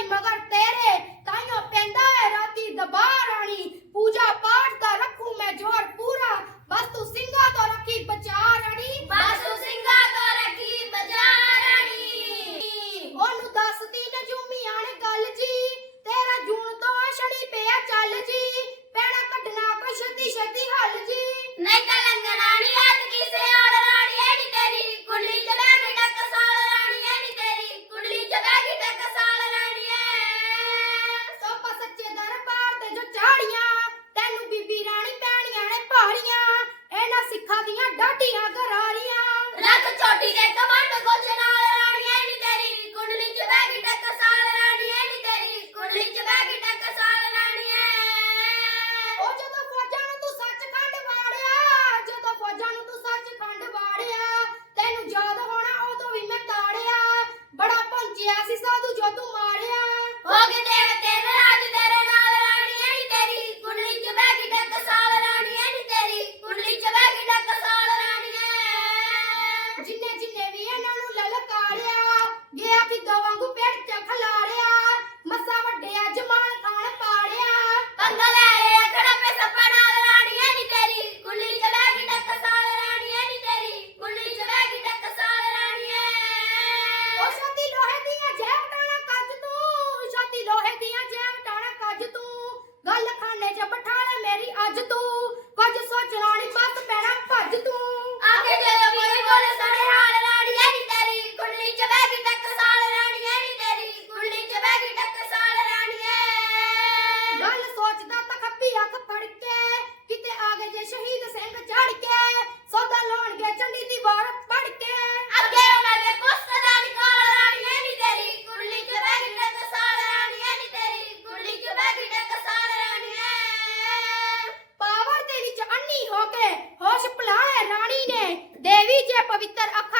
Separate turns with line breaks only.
ਭਾਈ ਮਗਰ ਤੇਰੇ ਤਾਈਓ ਪੈਂਦਾ ਹੈ ਰਾਤੀ ਦਬਾ ਰਾਣੀ। ਪੂਜਾ ਪਾਠ ਦਾ ਰੱਖੂ ਮੈਂ ਜੋਰ ਪੂਰਾ। ਬਸ ਤੂੰ ਸਿੰਘਾ ਤੋਂ ਰੱਖੀ ਬਚਾ ਰਾਣੀ।
ਬਸ ਤੂੰ ਸਿੰਘਾ ਤੋਂ ਰੱਖੀ ਬਚਾ ਰਾਣੀ।
ਉਹਨੂੰ ਦੱਸਦੀ ਨਜੂਮੀ ਆਣ ਗੱਲ ਜੀ ਤੇਰਾ ਜੂਣ ਤੋਂ ਆਸ਼ਣੀ ਪਿਆ ਚੱਲ ਜੀ। ਪੈਣਾ ਕੱਢਣਾ ਕੋਈ ਛੇਤੀ ਛੇਤੀ ਹੱਲ ਜੀ।
ਨਹੀਂ ਤਾਂ ਲੰਗਣਾ ਨਹੀਂ
подумала, નહીતર અખા